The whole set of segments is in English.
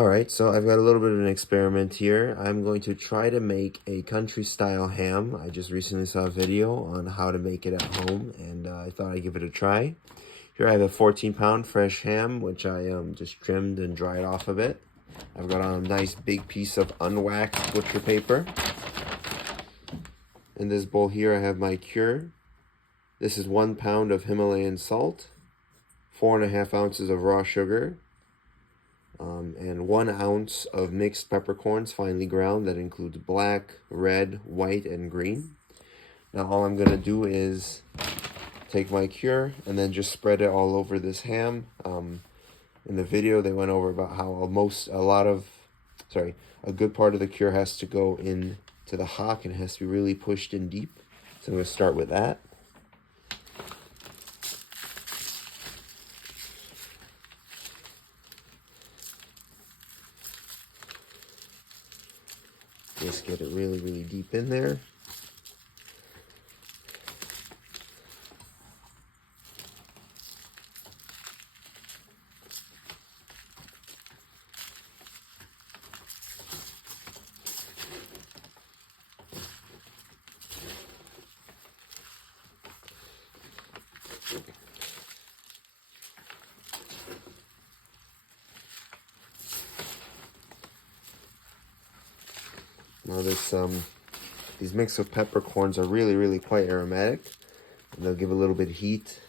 Alright, so I've got a little bit of an experiment here. I'm going to try to make a country style ham. I just recently saw a video on how to make it at home, and I thought I'd give it a try. Here I have a 14-pound fresh ham, which I just trimmed and dried off a bit. I've got on a nice big piece of unwaxed butcher paper. In this bowl here I have my cure. This is 1 pound of Himalayan salt, 4.5 ounces of raw sugar, and 1 ounce of mixed peppercorns finely ground. That includes black, red, white, and green. Now all I'm going to do is take my cure and then just spread it all over this ham. In the video they went over about how a good part of the cure has to go into the hock and it has to be really pushed in deep. So I'm going to start with that. Just get it really, really deep in there. Now these mix of peppercorns are really, really quite aromatic. And they'll give a little bit of heat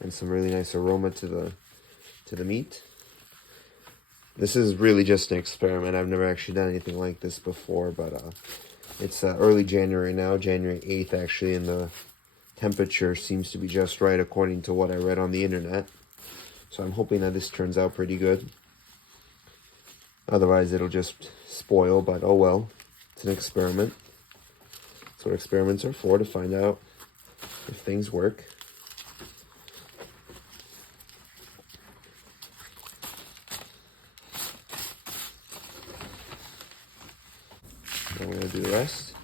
and some really nice aroma to the meat. This is really just an experiment. I've never actually done anything like this before, but it's early January now, January 8th actually, and the temperature seems to be just right according to what I read on the internet. So I'm hoping that this turns out pretty good. Otherwise it'll just spoil, but oh well. It's an experiment. That's what experiments are for, to find out if things work. Now we're going to do the rest.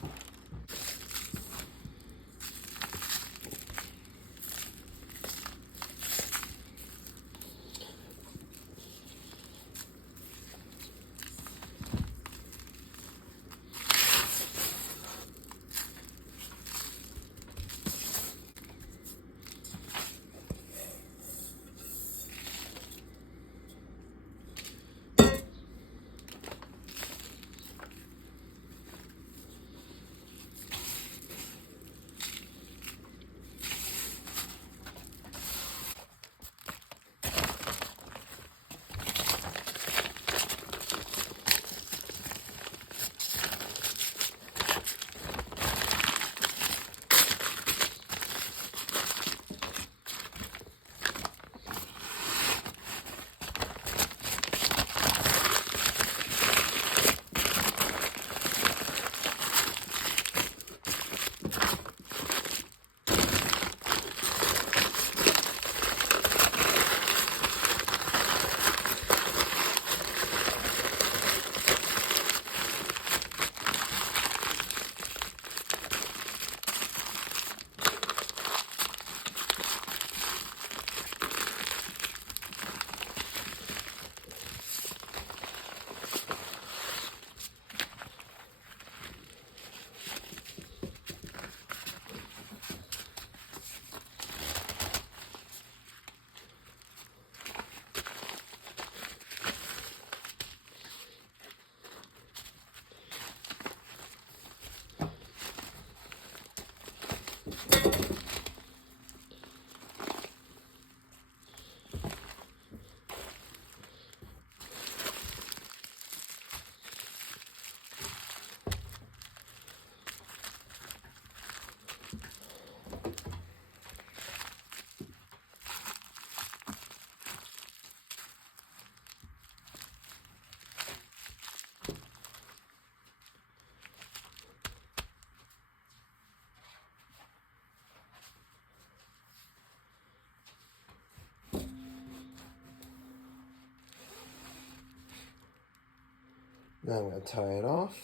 Now I'm going to tie it off.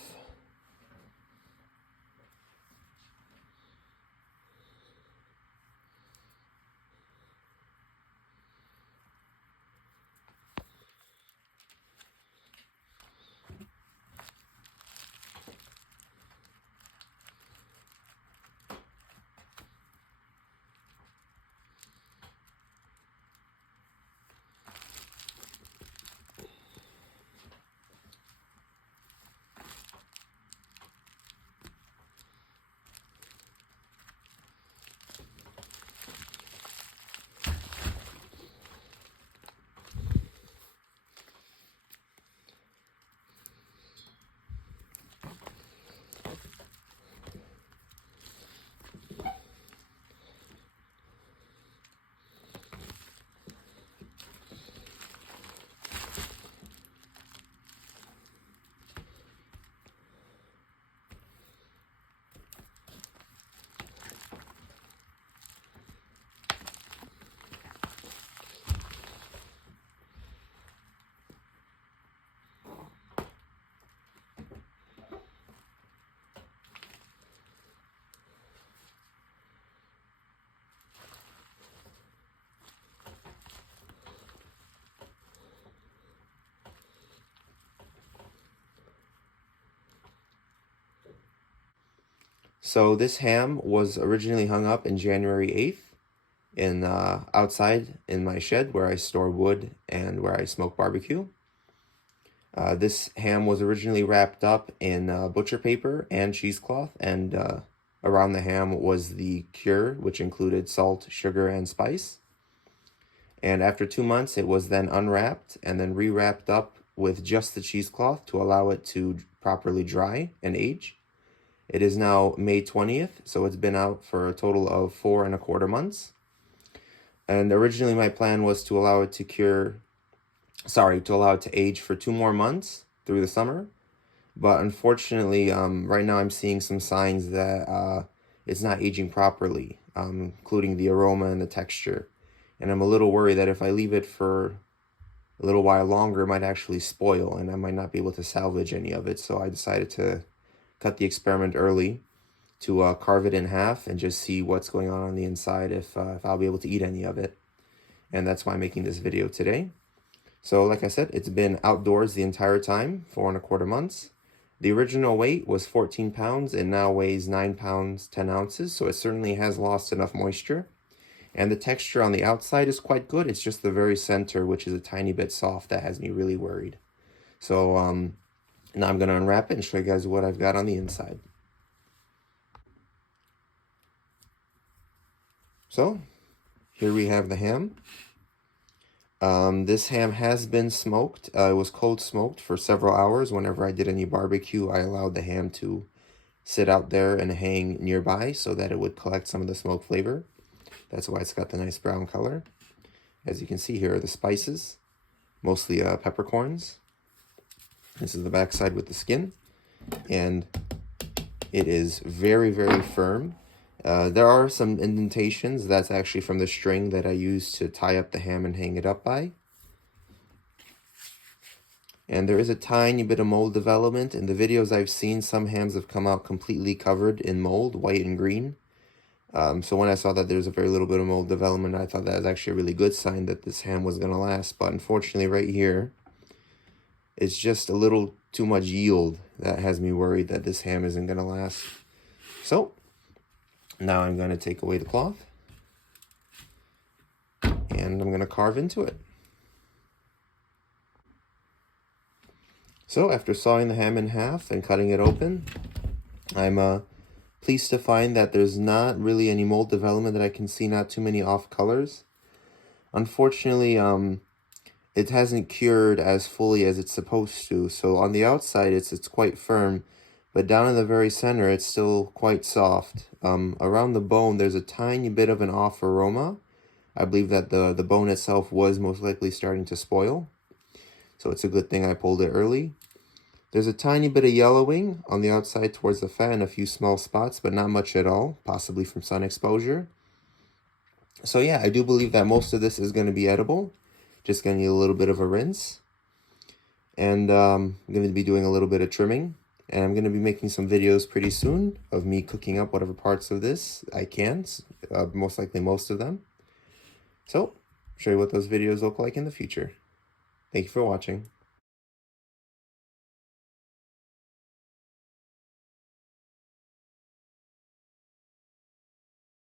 So this ham was originally hung up in January 8th in outside in my shed where I store wood and where I smoke barbecue. This ham was originally wrapped up in butcher paper and cheesecloth, and around the ham was the cure, which included salt, sugar, and spice. And after 2 months, it was then unwrapped and then re-wrapped up with just the cheesecloth to allow it to properly dry and age. It is now May 20th, so it's been out for a total of 4¼ months. And originally my plan was to allow it to age for 2 more months through the summer. But unfortunately, right now I'm seeing some signs that it's not aging properly, including the aroma and the texture. And I'm a little worried that if I leave it for a little while longer, it might actually spoil and I might not be able to salvage any of it. So I decided to cut the experiment early to carve it in half and just see what's going on the inside, if I'll be able to eat any of it. And that's why I'm making this video today. So like I said, it's been outdoors the entire time, 4¼ months. The original weight was 14 pounds and now weighs 9 pounds, 10 ounces. So it certainly has lost enough moisture. And the texture on the outside is quite good. It's just the very center, which is a tiny bit soft, that has me really worried. So now I'm going to unwrap it and show you guys what I've got on the inside. So here we have the ham. This ham has been smoked. It was cold smoked for several hours. Whenever I did any barbecue, I allowed the ham to sit out there and hang nearby so that it would collect some of the smoke flavor. That's why it's got the nice brown color. As you can see, here are the spices, mostly peppercorns. This is the backside with the skin, and it is very, very firm. There are some indentations. That's actually from the string that I use to tie up the ham and hang it up by. And there is a tiny bit of mold development. In the videos I've seen, some hams have come out completely covered in mold, white and green. So when I saw that there's a very little bit of mold development, I thought that was actually a really good sign that this ham was going to last. But unfortunately right here, it's just a little too much yield that has me worried that this ham isn't going to last. So now I'm going to take away the cloth and I'm going to carve into it. So after sawing the ham in half and cutting it open, I'm pleased to find that there's not really any mold development that I can see, not too many off colors. Unfortunately, it hasn't cured as fully as it's supposed to. So on the outside, it's quite firm, but down in the very center, it's still quite soft. Around the bone, there's a tiny bit of an off aroma. I believe that the bone itself was most likely starting to spoil. So it's a good thing I pulled it early. There's a tiny bit of yellowing on the outside towards the fat and a few small spots, but not much at all, possibly from sun exposure. So yeah, I do believe that most of this is going to be edible. Just going to need a little bit of a rinse. And I'm going to be doing a little bit of trimming. And I'm going to be making some videos pretty soon of me cooking up whatever parts of this I can, most likely most of them. So, show you what those videos look like in the future. Thank you for watching.